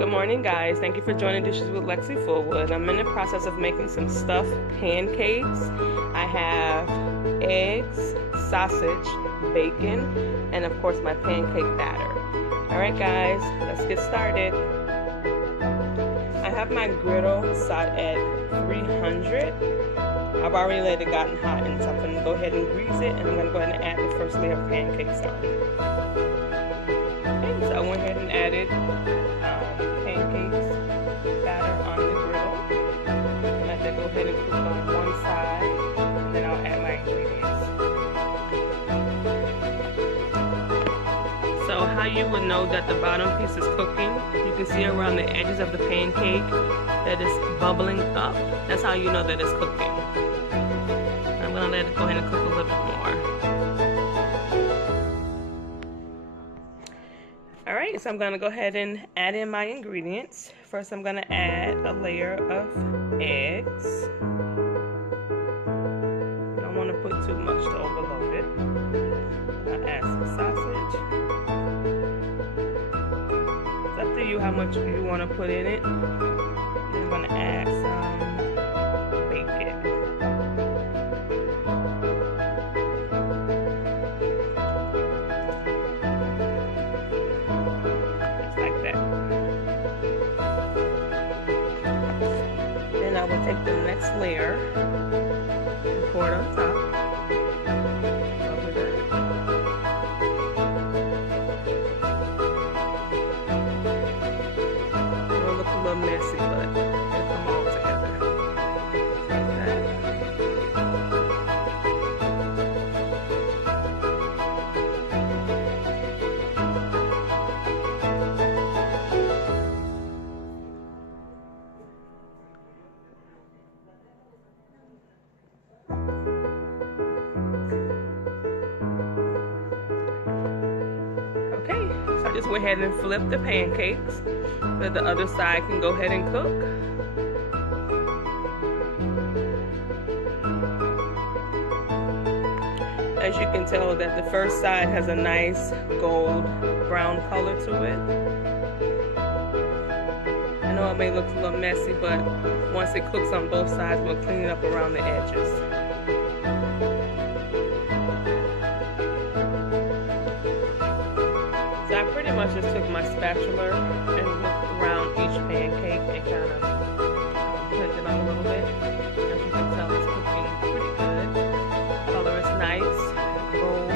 Good morning, guys. Thank you for joining Dishes with Lexi Fullwood. I'm in the process of making some stuffed pancakes. I have eggs, sausage, bacon, and of course my pancake batter. Alright guys, let's get started. I have my griddle set at 300. I've already let it gotten hot, and so I'm going to go ahead and grease it, and I'm going to go ahead and add the first layer of pancakes on. Okay, so I went ahead and added pancakes batter on the griddle. I'm going to go ahead and cook on one side, and then I'll add my ingredients. So how you would know that the bottom piece is cooking, you can see around the edges of the pancake that it's bubbling up. That's how you know that it's cooking. I'm going to let it go ahead and cook a little bit more. Alright, so I'm going to go ahead and add in my ingredients. First I'm going to add a layer of eggs. I don't want to put too much to overload it. I'll add some sausage. It's up to you how much you want to put in it. I'm going to add some bacon. Then I will take the next layer and pour it on top. Over that. It'll look a little messy, but it'll come all together. Like that. So I just went ahead and flipped the pancakes so that the other side can go ahead and cook. As you can tell that the first side has a nice gold brown color to it. I know it may look a little messy, but once it cooks on both sides, we'll clean it up around the edges. So I pretty much just took my spatula and looked around each pancake and kind of cleaned it up a little bit. As you can tell, it's cooking pretty good. The color is nice, gold.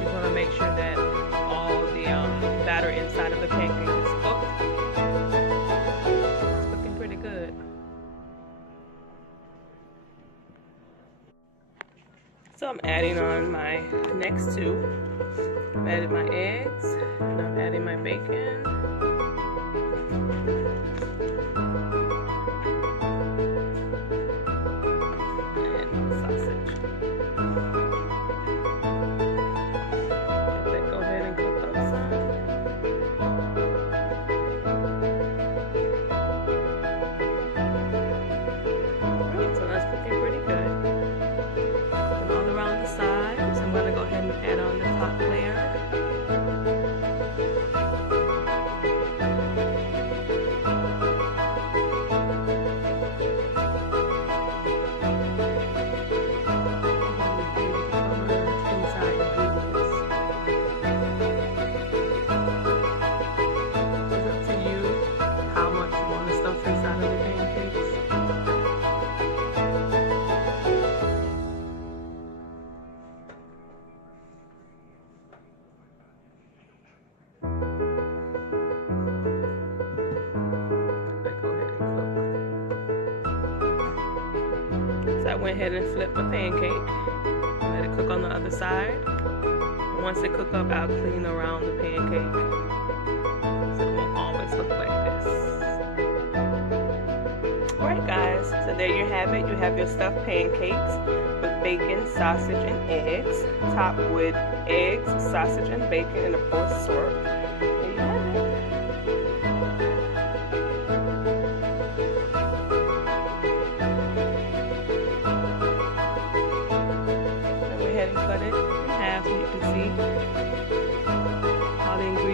You want to make sure that all the batter inside of the pancake is cooked. It's looking pretty good. So I'm adding on my next two. I've added my eggs, and I'm adding my bacon. And my sausage. Let that go ahead and cook up some. Alright, so that's cooking pretty good. Sides. I'm going to go ahead and add on the top layer. It's up to you how much you want to stuff inside of the pancakes. So I went ahead and flipped my pancake, let it cook on the other side. Once it cooks up, I'll clean around the pancake so it won't always look like this. Alright guys, so there you have it. You have your stuffed pancakes with bacon, sausage, and eggs, topped with eggs, sausage, and bacon, and of course syrup. There you have it. Go ahead and cut it in half so you can see all the ingredients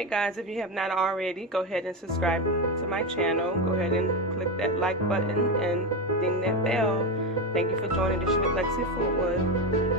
Alright guys, if you have not already, go ahead and subscribe to my channel. Go ahead and click that like button and ding that bell. Thank you for joining Dishes with Lexi Fullwood.